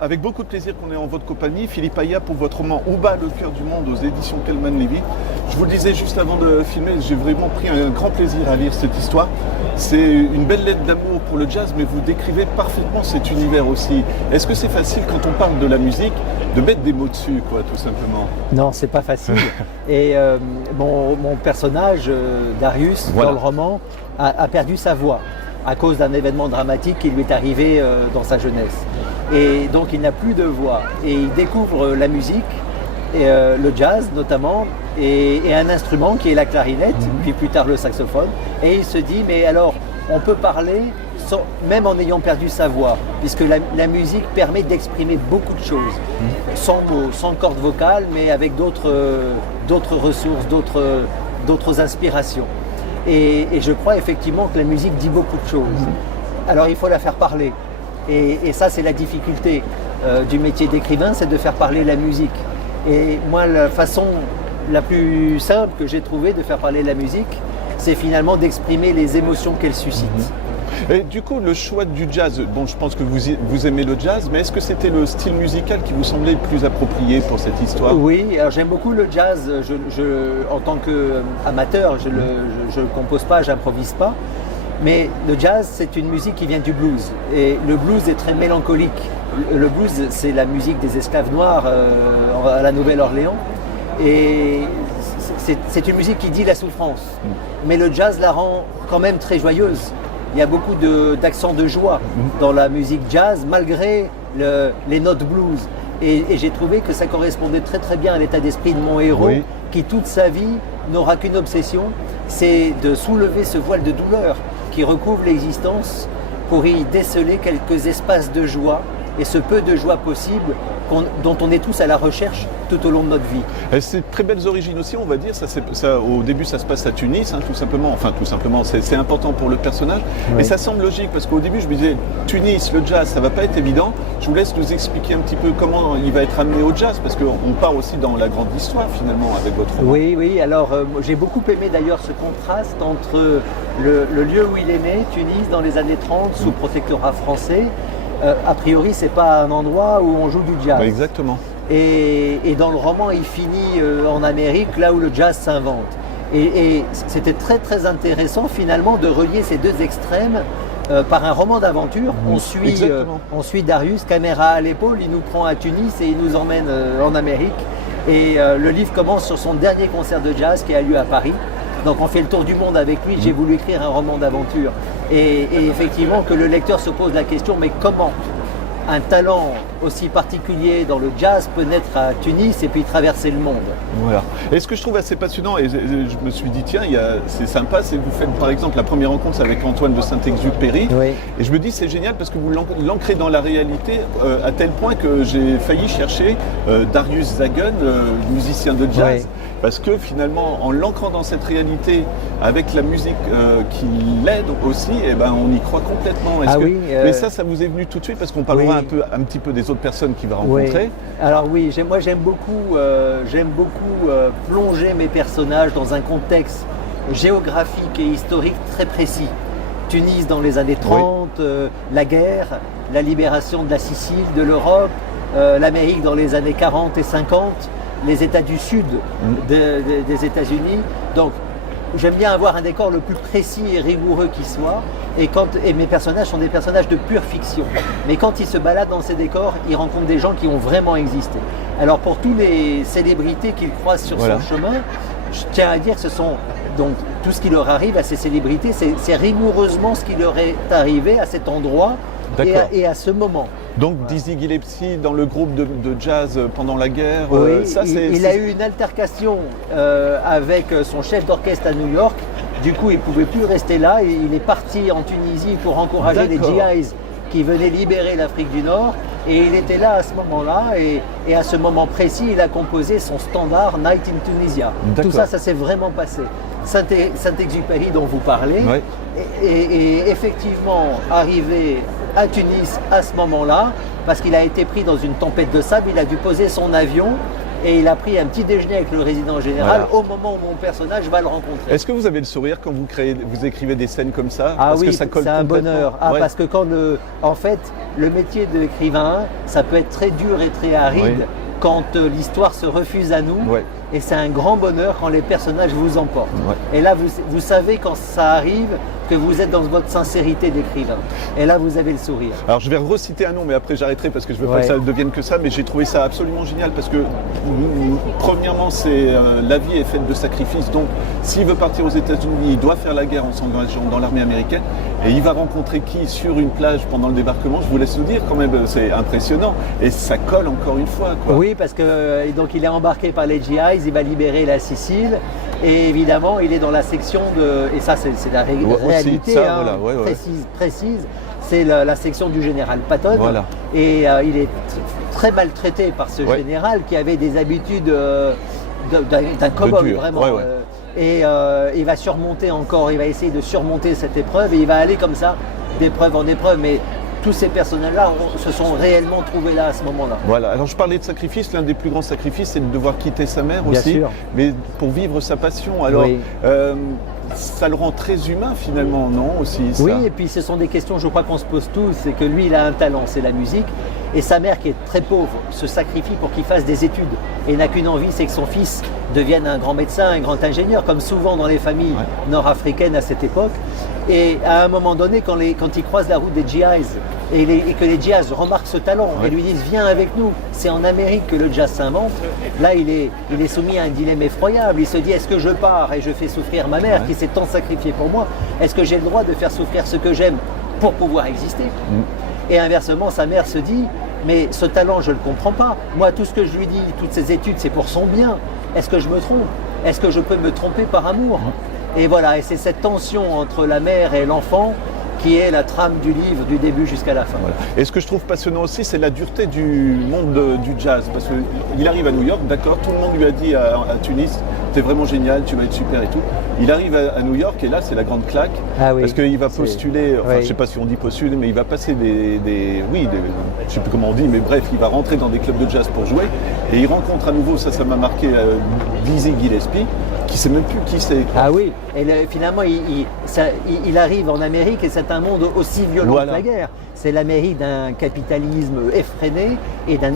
avec beaucoup de plaisir qu'on est en votre compagnie. Philippe Aya pour votre roman Ouba, le cœur du monde aux éditions Calman Levy. Je vous le disais juste avant de filmer, j'ai vraiment pris un grand plaisir à lire cette histoire. C'est une belle lettre d'amour pour le jazz, mais vous décrivez parfaitement cet univers aussi. Est-ce que c'est facile quand on parle de la musique de mettre des mots dessus, quoi, tout simplement? Non, c'est pas facile. Et mon personnage, Darius, voilà, dans le roman, a perdu sa voix à cause d'un événement dramatique qui lui est arrivé dans sa jeunesse. Et donc il n'a plus de voix. Et il découvre la musique, et, le jazz notamment, et un instrument qui est la clarinette, puis plus tard le saxophone. Et il se dit, mais alors, on peut parler même en ayant perdu sa voix, puisque la musique permet d'exprimer beaucoup de choses, sans mots, sans cordes vocales, mais avec d'autres ressources, d'autres inspirations. Et je crois effectivement que la musique dit beaucoup de choses. Alors il faut la faire parler. Et ça, c'est la difficulté du métier d'écrivain, c'est de faire parler la musique. Et moi, la façon la plus simple que j'ai trouvée de faire parler la musique, c'est finalement d'exprimer les émotions qu'elle suscite. Et du coup, le choix du jazz, bon, je pense que vous aimez le jazz, mais est-ce que c'était le style musical qui vous semblait le plus approprié pour cette histoire? Oui, alors j'aime beaucoup le jazz. En tant qu'amateur, je ne compose pas, j'improvise pas. Mais le jazz, c'est une musique qui vient du blues. Et le blues est très mélancolique. Le blues, c'est la musique des esclaves noirs à la Nouvelle-Orléans. Et c'est une musique qui dit la souffrance. Mais le jazz la rend quand même très joyeuse. Il y a beaucoup d'accents de joie dans la musique jazz, malgré les notes blues. Et j'ai trouvé que ça correspondait très très bien à l'état d'esprit de mon héros, qui toute sa vie n'aura qu'une obsession, c'est de soulever ce voile de douleur qui recouvre l'existence pour y déceler quelques espaces de joie, et ce peu de joie possible dont on est tous à la recherche tout au long de notre vie. Et c'est très belles origines aussi, on va dire. Au début, ça se passe à Tunis, hein, tout simplement. Enfin, tout simplement, c'est important pour le personnage. Oui. Et ça semble logique, parce qu'au début, je me disais, Tunis, le jazz, ça va pas être évident. Je vous laisse nous expliquer un petit peu comment il va être amené au jazz, parce qu'on part aussi dans la grande histoire, finalement, avec votre roman. Oui. Alors, j'ai beaucoup aimé d'ailleurs ce contraste entre le lieu où il est né, Tunis, dans les années 30, sous protectorat français. A priori, c'est pas un endroit où on joue du jazz. Exactement. Et dans le roman, il finit en Amérique, là où le jazz s'invente. Et c'était très très intéressant finalement de relier ces deux extrêmes par un roman d'aventure. On suit Darius, caméra à l'épaule, il nous prend à Tunis et il nous emmène en Amérique. Et le livre commence sur son dernier concert de jazz qui a lieu à Paris. Donc on fait le tour du monde avec lui, j'ai voulu écrire un roman d'aventure. Et effectivement que le lecteur se pose la question, mais comment un talent aussi particulier dans le jazz peut naître à Tunis et puis traverser le monde? Voilà. Et ce que je trouve assez passionnant, et je me suis dit, tiens, c'est sympa, c'est que vous faites par exemple la première rencontre avec Antoine de Saint-Exupéry. Oui. Et je me dis, c'est génial parce que vous l'ancrez dans la réalité à tel point que j'ai failli chercher Darius Zagun, musicien de jazz. Oui. Parce que finalement, en l'ancrant dans cette réalité, avec la musique qui l'aide aussi, eh ben, on y croit complètement. Mais ça vous est venu tout de suite parce qu'on parlera un petit peu des autres personnes qu'il va rencontrer. Oui. Alors oui, moi j'aime beaucoup plonger mes personnages dans un contexte géographique et historique très précis. Tunis dans les années 30, la guerre, la libération de la Sicile, de l'Europe, l'Amérique dans les années 40 et 50. Les États du Sud des États-Unis. Donc, j'aime bien avoir un décor le plus précis et rigoureux qui soit. Et mes personnages sont des personnages de pure fiction. Mais quand ils se baladent dans ces décors, ils rencontrent des gens qui ont vraiment existé. Alors, pour tous les célébrités qu'ils croisent sur son chemin, je tiens à dire que ce sont donc tout ce qui leur arrive à ces célébrités, c'est rigoureusement ce qui leur est arrivé à cet endroit et à ce moment. Donc Dizzy Gillespie dans le groupe de jazz pendant la guerre, il a eu une altercation avec son chef d'orchestre à New York. Du coup, il ne pouvait plus rester là. Il est parti en Tunisie pour encourager les GIs qui venaient libérer l'Afrique du Nord. Et il était là à ce moment-là. Et à ce moment précis, il a composé son standard Night in Tunisia. Tout ça s'est vraiment passé. Saint-Exupéry dont vous parlez est effectivement arrivé à Tunis à ce moment-là, parce qu'il a été pris dans une tempête de sable, il a dû poser son avion et il a pris un petit déjeuner avec le résident général Voilà. au moment où mon personnage va le rencontrer. Est-ce que vous avez le sourire quand vous écrivez des scènes comme ça? Ah Parce oui, que ça colle c'est un complètement. bonheur. Ouais. Parce que en fait, le métier d'écrivain, ça peut être très dur et très aride Oui. quand l'histoire se refuse à nous. Ouais. Et c'est un grand bonheur quand les personnages vous emportent. Ouais. Et là, vous savez quand ça arrive que vous êtes dans votre sincérité d'écrivain. Et là, vous avez le sourire. Alors je vais reciter un nom, mais après j'arrêterai parce que je veux pas Ouais. que ça devienne que ça, mais j'ai trouvé ça absolument génial parce que premièrement, c'est la vie est faite de sacrifices, donc s'il veut partir aux États-Unis, il doit faire la guerre en s'engageant dans l'armée américaine, et il va rencontrer qui sur une plage pendant le débarquement, je vous laisse le dire quand même, c'est impressionnant, et ça colle encore une fois, quoi. Oui, parce que donc il est embarqué par les GIs, il va libérer la Sicile. Et évidemment, il est dans la section de... Et ça, c'est la réalité ça, hein, voilà, ouais, ouais. précise. C'est la section du général Patton. Voilà. Et il est très maltraité par ce Ouais. général qui avait des habitudes d'un cow-boy, dur, vraiment. ouais, ouais. Il va surmonter encore, il va essayer de surmonter cette épreuve. Et il va aller comme ça, d'épreuve en épreuve. Mais tous ces personnages-là se sont réellement trouvés là à ce moment-là. Voilà, alors je parlais de sacrifice, l'un des plus grands sacrifices, c'est de devoir quitter sa mère Bien aussi, sûr. mais pour vivre sa passion. Alors, Oui. ça le rend très humain finalement, non aussi ça. Oui, et puis ce sont des questions, je crois qu'on se pose tous, c'est que lui, il a un talent, c'est la musique, et sa mère, qui est très pauvre, se sacrifie pour qu'il fasse des études, et n'a qu'une envie, c'est que son fils devienne un grand médecin, un grand ingénieur, comme souvent dans les familles nord-africaines à cette époque. Et à un moment donné, quand il croise la route des GIs, et que les GIs remarquent ce talent, et lui disent « Viens avec nous, c'est en Amérique que le jazz s'invente », là, il est soumis à un dilemme effroyable. Il se dit « Est-ce que je pars et je fais souffrir ma mère qui s'est tant sacrifiée pour moi? Est-ce que j'ai le droit de faire souffrir ce que j'aime pour pouvoir exister ?» Et inversement, sa mère se dit « Mais ce talent, je ne le comprends pas. Moi, tout ce que je lui dis, toutes ces études, c'est pour son bien. Est-ce que je me trompe? Est-ce que je peux me tromper par amour ?» Et voilà, et c'est cette tension entre la mère et l'enfant qui est la trame du livre du début jusqu'à la fin. Voilà. Et ce que je trouve passionnant aussi, c'est la dureté du monde du jazz. Parce qu'il arrive à New York, d'accord, tout le monde lui a dit à Tunis, t'es vraiment génial, tu vas être super et tout. Il arrive à New York et là, c'est la grande claque. Ah oui, parce qu'il va postuler, enfin oui. je ne sais pas si on dit postuler, mais il va passer je ne sais plus comment on dit, mais bref, il va rentrer dans des clubs de jazz pour jouer. Et il rencontre à nouveau, ça m'a marqué, Dizzy Gillespie, qui ne sait même plus qui c'est. Ah oui, et finalement, il arrive en Amérique et c'est un monde aussi violent que la guerre. C'est l'Amérique d'un capitalisme effréné et d'un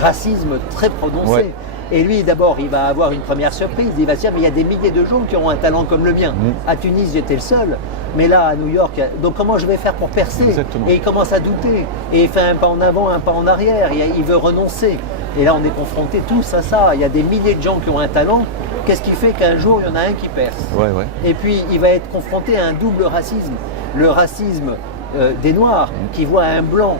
racisme très prononcé. Ouais. Et lui, d'abord, il va avoir une première surprise. Il va se dire, mais il y a des milliers de gens qui ont un talent comme le mien. À Tunis, j'étais le seul. Mais là, à New York, donc comment je vais faire pour percer? Exactement. Et il commence à douter. Et il fait un pas en avant, un pas en arrière. Il veut renoncer. Et là, on est confrontés tous à ça. Il y a des milliers de gens qui ont un talent. Qu'est-ce qui fait qu'un jour, il y en a un qui perce? Et puis, il va être confronté à un double racisme. Le racisme des Noirs qui voient un Blanc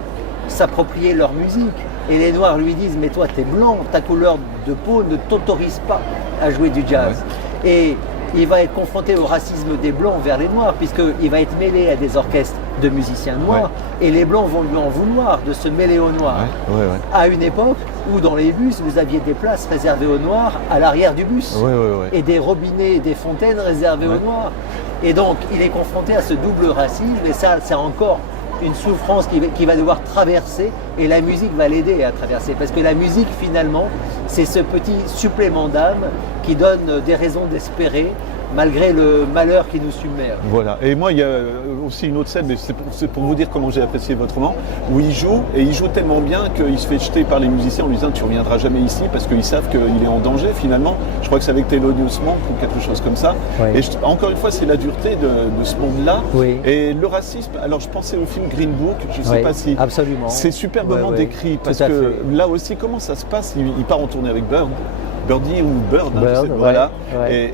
s'approprier leur musique. Et les Noirs lui disent, mais toi, t'es blanc, ta couleur de peau ne t'autorise pas à jouer du jazz. Et il va être confronté au racisme des Blancs vers les Noirs, puisqu'il va être mêlé à des orchestres de musiciens noirs, et les Blancs vont lui en vouloir de se mêler aux Noirs. À une époque où dans les bus, vous aviez des places réservées aux Noirs à l'arrière du bus, et des robinets et des fontaines réservées aux Noirs. Et donc, il est confronté à ce double racisme, et ça, c'est encore une souffrance qu'il va devoir traverser, et la musique va l'aider à traverser, parce que la musique finalement c'est ce petit supplément d'âme qui donne des raisons d'espérer malgré le malheur qui nous submerge. Voilà, et moi il y a aussi une autre scène, mais c'est pour vous dire comment j'ai apprécié votre roman, où il joue, et il joue tellement bien qu'il se fait jeter par les musiciens en lui disant tu ne reviendras jamais ici, parce qu'ils savent qu'il est en danger finalement. Je crois que c'est avec Thelonious Monk ou quelque chose comme ça. Et encore une fois, c'est la dureté de ce monde-là. Et le racisme, alors je pensais au film Green Book, je ne sais pas si... Absolument. C'est superbement décrit, parce que là aussi, comment ça se passe? Il part en tournée avec Birdie ou Bird, hein, voilà. Mais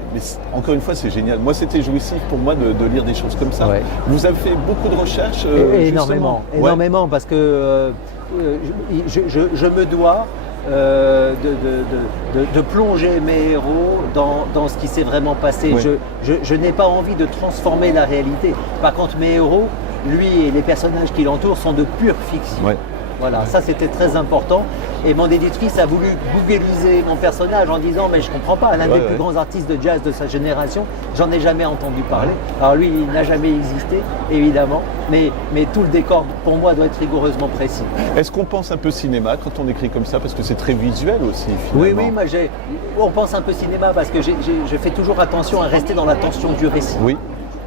encore une fois, c'est génial. Moi, c'était jouissif pour moi de lire des choses comme ça. Vous avez fait beaucoup de recherches énormément, parce que je me dois de plonger mes héros dans ce qui s'est vraiment passé. Je n'ai pas envie de transformer la réalité. Par contre, mes héros, lui et les personnages qui l'entourent, sont de pure fiction. Voilà, ça c'était très important. Et mon éditrice a voulu googliser mon personnage en disant mais je comprends pas, l'un des plus grands artistes de jazz de sa génération, j'en ai jamais entendu parler. Alors lui, il n'a jamais existé, évidemment, mais tout le décor pour moi doit être rigoureusement précis. Est-ce qu'on pense un peu cinéma quand on écrit comme ça? Parce que c'est très visuel aussi, finalement. Oui, moi on pense un peu cinéma parce que je fais toujours attention à rester dans la tension du récit. Oui.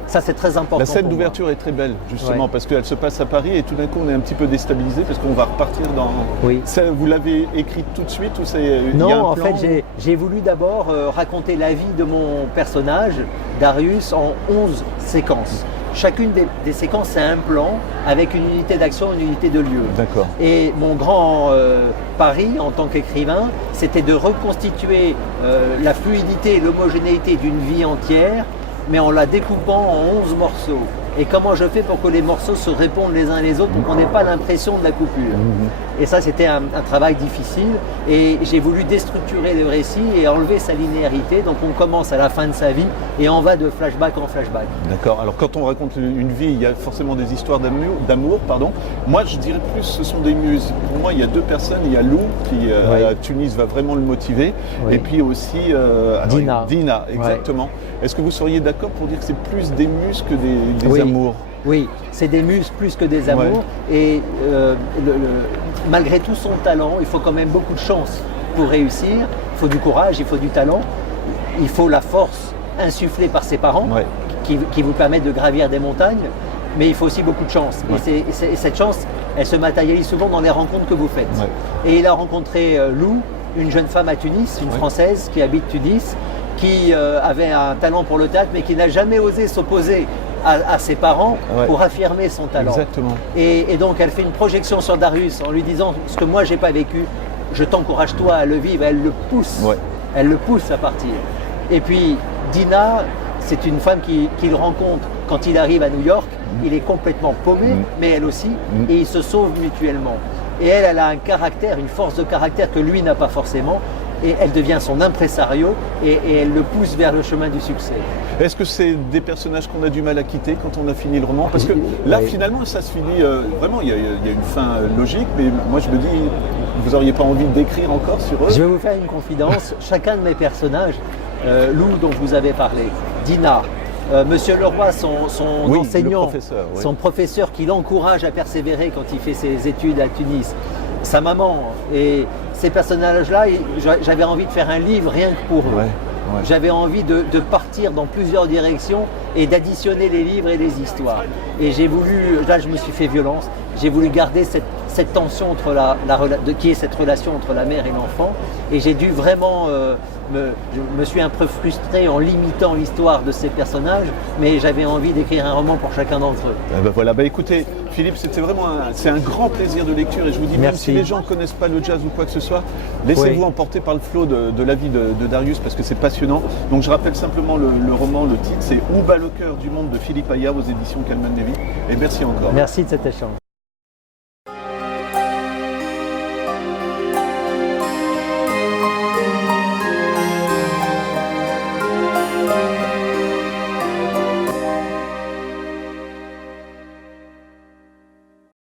Ça, c'est très important. La scène d'ouverture est très belle, justement, parce qu'elle se passe à Paris et tout d'un coup, on est un petit peu déstabilisé parce qu'on va repartir dans... Oui. Ça, vous l'avez écrite tout de suite ou c'est... Non, en fait, j'ai voulu d'abord raconter la vie de mon personnage, Darius, en 11 séquences. Chacune des séquences, c'est un plan avec une unité d'action, une unité de lieu. D'accord. Et mon grand pari en tant qu'écrivain, c'était de reconstituer la fluidité et l'homogénéité d'une vie entière, mais en la découpant en 11 morceaux. Et comment je fais pour que les morceaux se répondent les uns les autres pour qu'on n'ait pas l'impression de la coupure. Et ça, c'était un travail difficile. Et j'ai voulu déstructurer le récit et enlever sa linéarité. Donc on commence à la fin de sa vie et on va de flashback en flashback. D'accord. Alors quand on raconte une vie, il y a forcément des histoires d'amour. Moi, je dirais plus ce sont des muses. Pour moi, il y a deux personnes. Il y a Lou qui, à Tunis, va vraiment le motiver. Oui. Et puis aussi Dina. Dina, exactement. Ouais. Est-ce que vous seriez d'accord pour dire que c'est plus des muses que des amours? Oui, c'est des muses plus que des amours. Et malgré tout son talent, il faut quand même beaucoup de chance pour réussir. Il faut du courage, il faut du talent. Il faut la force insufflée par ses parents qui vous permettent de gravir des montagnes. Mais il faut aussi beaucoup de chance. Et cette chance, elle se matérialise souvent dans les rencontres que vous faites. Et il a rencontré Lou, une jeune femme à Tunis, une Française qui habite Tunis, qui avait un talent pour le théâtre, mais qui n'a jamais osé s'opposer à ses parents pour affirmer son talent. Exactement. Et donc elle fait une projection sur Darius en lui disant ce que moi j'ai pas vécu, je t'encourage toi à le vivre. Elle le pousse, elle le pousse à partir. Et puis Dina, c'est une femme qu'il rencontre quand il arrive à New York. Il est complètement paumé, mais elle aussi, et ils se sauvent mutuellement. Et elle a un caractère, une force de caractère que lui n'a pas forcément. Et elle devient son impresario et elle le pousse vers le chemin du succès. Est-ce que c'est des personnages qu'on a du mal à quitter quand on a fini le roman? Parce que là, finalement, ça se finit vraiment, il y a une fin logique, mais moi je me dis, vous n'auriez pas envie d'écrire encore sur eux? Je vais vous faire une confidence. Chacun de mes personnages, Lou dont vous avez parlé, Dina, Monsieur Leroy, son enseignant, son professeur qui l'encourage à persévérer quand il fait ses études à Tunis, sa maman et ces personnages-là, j'avais envie de faire un livre rien que pour eux. J'avais envie de partir dans plusieurs directions et d'additionner les livres et les histoires. Et j'ai voulu, là je me suis fait violence, j'ai voulu garder cette tension entre qui est cette relation entre la mère et l'enfant. Et j'ai dû vraiment, je me suis un peu frustré en limitant l'histoire de ces personnages, mais j'avais envie d'écrire un roman pour chacun d'entre eux. Voilà, écoutez, Philippe, c'était vraiment c'est un grand plaisir de lecture et je vous dis, même si les gens ne connaissent pas le jazz ou quoi que ce soit, laissez-vous emporter par le flot de la vie de Darius parce que c'est passionnant. Donc je rappelle simplement le roman, le titre, c'est Où bat le cœur du monde de Philippe Ayab aux éditions Calman Levy. Et merci encore. Merci de cet échange.